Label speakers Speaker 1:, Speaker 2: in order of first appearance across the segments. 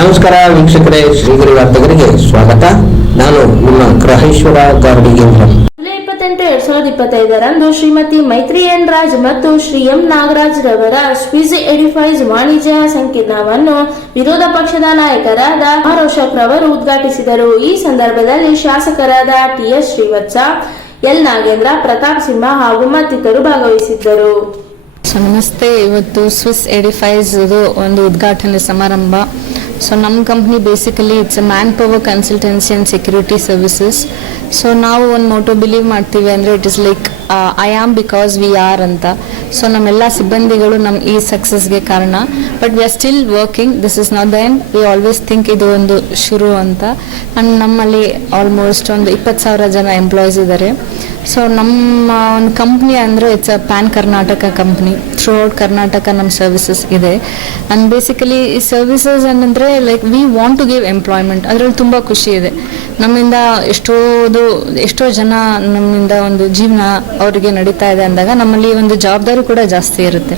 Speaker 1: ನಮಸ್ಕಾರ ವೀಕ್ಷಕರೇ ಶ್ರೀಗಿರಿ ವಾರ್ತೆಗರಿಗೆ ಸ್ವಾಗತ. ನಾನು ನಿಮ್ಮ ಗ್ರಹೇಶ್ವರ ಗಾರ್ಡಿಗೇಂದ್ರ
Speaker 2: ಜುಲೈ ಇಪ್ಪತ್ತೆಂಟು ಎರಡ್ ಸಾವಿರದ ಇಪ್ಪತ್ತೈದರಂದು ಶ್ರೀಮತಿ ಮೈತ್ರಿ ಎನ್ ರಾಜ್ ಮತ್ತು ಶ್ರೀ ಎಂ ನಾಗರಾಜ್ ರವರ ಸ್ವಿಜ್ ಎಡಿಫೈಸ್ ವಾಣಿಜ್ಯ ಸಂಕೀರ್ಣವನ್ನು ವಿರೋಧ ಪಕ್ಷದ ನಾಯಕರಾದ ಆರೋಷಕ್ ರವರು ಉದ್ಘಾಟಿಸಿದರು. ಈ ಸಂದರ್ಭದಲ್ಲಿ ಶಾಸಕರಾದ ಟಿಎಸ್ ಶ್ರೀವತ್ಸ ಎಲ್. ನಾಗೇಂದ್ರ ಪ್ರತಾಪ್ ಸಿಂಹ ಹಾಗೂ ಮತ್ತಿತರರು ಭಾಗವಹಿಸಿದ್ದರು.
Speaker 3: ಸೊ ನಮಸ್ತೆ. ಇವತ್ತು ಸ್ವಿಸ್ ಎಡಿಫೈಸ್ ಒಂದು ಉದ್ಘಾಟನೆ ಸಮಾರಂಭ. ಸೊ ನಮ್ಮ company basically it's a man power consultancy and security services so ನಾವು ಒಂದು ಮೋಟೋ ಬಿಲೀವ್ ಮಾಡ್ತೀವಿ ಅಂದರೆ it is like I am because we are ಅಂತ. ಸೊ ನಮ್ಮೆಲ್ಲ ಸಿಬ್ಬಂದಿಗಳು ನಮ್ಮ ಈ ಸಕ್ಸಸ್ಗೆ ಕಾರಣ. But we are still working this is not the end we always think ಇದು ಒಂದು ಶುರು ಅಂತ. ಆ್ಯಂಡ್ ನಮ್ಮಲ್ಲಿ ಆಲ್ಮೋಸ್ಟ್ ಒಂದು ಇಪ್ಪತ್ತು ಸಾವಿರ ಜನ ಎಂಪ್ಲಾಯೀಸ್ ಇದ್ದಾರೆ. ಸೊ ನಮ್ಮ ಒಂದು ಕಂಪ್ನಿ ಅಂದರೆ it's a pan Karnataka company throughout Karnataka ನಮ್ಮ ಸರ್ವಿಸಸ್ ಇದೆ. ಆ್ಯಂಡ್ ಬೇಸಿಕಲಿ ಈ ಸರ್ವಿಸಸ್ ಅಂದರೆ like we want to give employment ಅದರಲ್ಲಿ ತುಂಬ ಖುಷಿ ಇದೆ. ನಮ್ಮಿಂದ ಎಷ್ಟೋದು ಎಷ್ಟೋ ಜನ ನಮ್ಮಿಂದ ಒಂದು ಜೀವನ ಅವರಿಗೆ ನಡೀತಾ ಇದೆ ಅಂದಾಗ, ನಮ್ಮಲ್ಲಿ ಒಂದು ಜವಾಬ್ದಾರಿ ಕೂಡ ಜಾಸ್ತಿ ಇರುತ್ತೆ.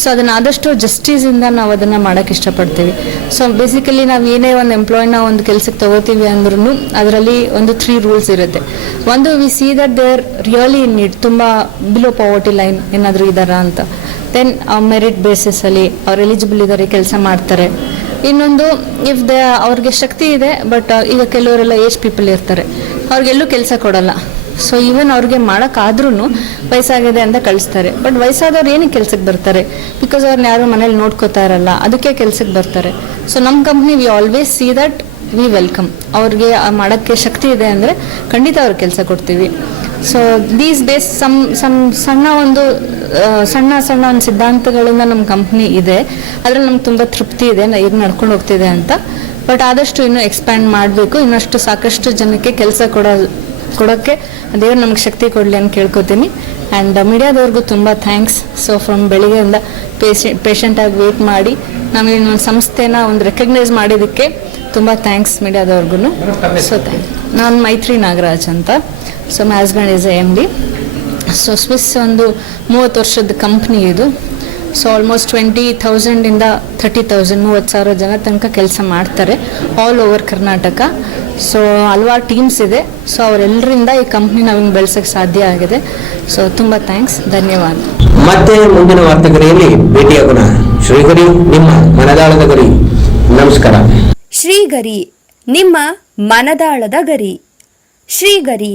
Speaker 3: ಸೊ ಅದನ್ನು ಆದಷ್ಟು ಜಸ್ಟಿಸಿಂದ ನಾವು ಅದನ್ನು ಮಾಡೋಕ್ಕೆ ಇಷ್ಟಪಡ್ತೀವಿ. ಸೊ ಬೇಸಿಕಲಿ ನಾವು ಏನೇ ಒಂದು ಎಂಪ್ಲಾಯ್ನ ಒಂದು ಕೆಲಸಕ್ಕೆ ತಗೋತೀವಿ ಅಂದ್ರೂ ಅದರಲ್ಲಿ ಒಂದು ತ್ರೀ ರೂಲ್ಸ್ ಇರುತ್ತೆ. ಒಂದು we see that there really in need ತುಂಬ ಬಿಲೋ ಪಾವರ್ಟಿ ಲೈನ್ ಏನಾದರೂ ಇದ್ದಾರಾ ಅಂತ. ದೆನ್ ಮೆರಿಟ್ ಬೇಸಿಸಲ್ಲಿ ಅವ್ರು ಎಲಿಜಿಬಲ್ ಇದ್ದಾರೆ ಕೆಲಸ ಮಾಡ್ತಾರೆ. ಇನ್ನೊಂದು ಇಫ್ ದ ಅವ್ರಿಗೆ ಶಕ್ತಿ ಇದೆ ಬಟ್ ಈಗ ಕೆಲವರೆಲ್ಲ ಏಜ್ ಪೀಪಲ್ ಇರ್ತಾರೆ. ಅವ್ರಿಗೆಲ್ಲೂ ಕೆಲಸ ಕೊಡಲ್ಲ. ಸೊ ಈವನ್ ಅವ್ರಿಗೆ ಮಾಡೋಕ್ಕಾದ್ರೂ ವಯಸ್ಸಾಗಿದೆ ಅಂತ ಕಳಿಸ್ತಾರೆ. ಬಟ್ ವಯಸ್ಸಾದವ್ರು ಏನಕ್ಕೆ ಕೆಲ್ಸಕ್ಕೆ ಬರ್ತಾರೆ? ಬಿಕಾಸ್ ಅವ್ರನ್ನ ಯಾರು ಮನೇಲಿ ನೋಡ್ಕೋತಾ ಇರಲ್ಲ, ಅದಕ್ಕೆ ಕೆಲ್ಸಕ್ಕೆ ಬರ್ತಾರೆ. ಸೊ ನಮ್ಮ company we always see that we welcome ಅವ್ರಿಗೆ ಮಾಡೋಕ್ಕೆ ಶಕ್ತಿ ಇದೆ ಅಂದರೆ ಖಂಡಿತ ಅವ್ರಿಗೆ ಕೆಲಸ ಕೊಡ್ತೀವಿ. So these base some some ಸಣ್ಣ ಒಂದು ಸಣ್ಣ ಸಣ್ಣ ಒಂದು ಸಿದ್ಧಾಂತಗಳಿಂದ ನಮ್ಮ ಕಂಪ್ನಿ ಇದೆ. ಅದರಲ್ಲಿ ನಮ್ಗೆ ತುಂಬ ತೃಪ್ತಿ ಇದೆ. ಈಗ ನಡ್ಕೊಂಡು ಹೋಗ್ತಿದೆ ಅಂತ. ಬಟ್ ಆದಷ್ಟು ಇನ್ನೂ ಎಕ್ಸ್ಪ್ಯಾಂಡ್ ಮಾಡಬೇಕು. ಇನ್ನಷ್ಟು ಸಾಕಷ್ಟು ಜನಕ್ಕೆ ಕೆಲಸ ಕೊಡೋ ಕೊಡೋಕ್ಕೆ ದೇವ್ರು ನಮ್ಗೆ ಶಕ್ತಿ ಕೊಡಲಿ ಅಂತ ಕೇಳ್ಕೊತೀನಿ. ಆ್ಯಂಡ್ ಮೀಡಿಯಾದವ್ರಿಗೂ ತುಂಬ ಥ್ಯಾಂಕ್ಸ್ ಸೊ ಫ್ರಮ್ ಬೆಳಿಗ್ಗೆಯಿಂದ ಪೇಶೆ ಪೇಷಂಟಾಗಿ ವೇಟ್ ಮಾಡಿ ನಮಗೆ ಇನ್ನೊಂದು ಸಂಸ್ಥೆನ ಒಂದು ರೆಕಗ್ನೈಸ್ ಮಾಡಿದ್ದಕ್ಕೆ ತುಂಬ ಥ್ಯಾಂಕ್ಸ್ ಮೀಡಿಯಾದವ್ರಿಗೂ ಸೊ ಥ್ಯಾಂಕ್ ನಾನು ಮೈತ್ರಿ ನಾಗರಾಜ್ ಅಂತ. So my husband is a M D so Swiss ಒಂದು ಮೂವತ್ತು ವರ್ಷದ ಕಂಪ್ನಿ ಇದು. ಸೊ ಆಲ್ಮೋಸ್ಟ್ ಟ್ವೆಂಟಿ ತೌಸಂಡಿಂದ ಥರ್ಟಿ ತೌಸಂಡ್ ಮೂವತ್ತು ಸಾವಿರ ಜನ ತನಕ ಕೆಲಸ ಮಾಡ್ತಾರೆ ಆಲ್ ಓವರ್ ಕರ್ನಾಟಕ ಸೊ ಹಲವಾರು ಟೀಮ್ಸ್ ಇದೆ. ಸೊ ಅವರೆಲ್ಲರಿಂದ ಈ ಕಂಪ್ನಿ ನಾವು ಹಿಂಗೆ ಬೆಳ್ಸೋಕ್ಕೆ ಸಾಧ್ಯ ಆಗಿದೆ. ಸೊ ತುಂಬ ಥ್ಯಾಂಕ್ಸ್ ಧನ್ಯವಾದ.
Speaker 1: ಮತ್ತೆ ಮುಂದಿನ ವಾರ್ತೆಗರಿಯಲ್ಲಿ ಭೇಟಿಯಾಗೋಣ ಶ್ರೀಗರಿ ನಿಮ್ಮ ಮನದಾಳದ ಗರಿ. ನಮಸ್ಕಾರ.
Speaker 4: ಶ್ರೀಗರಿ ನಿಮ್ಮ ಮನದಾಳದ ಗರಿ. ಶ್ರೀಗರಿ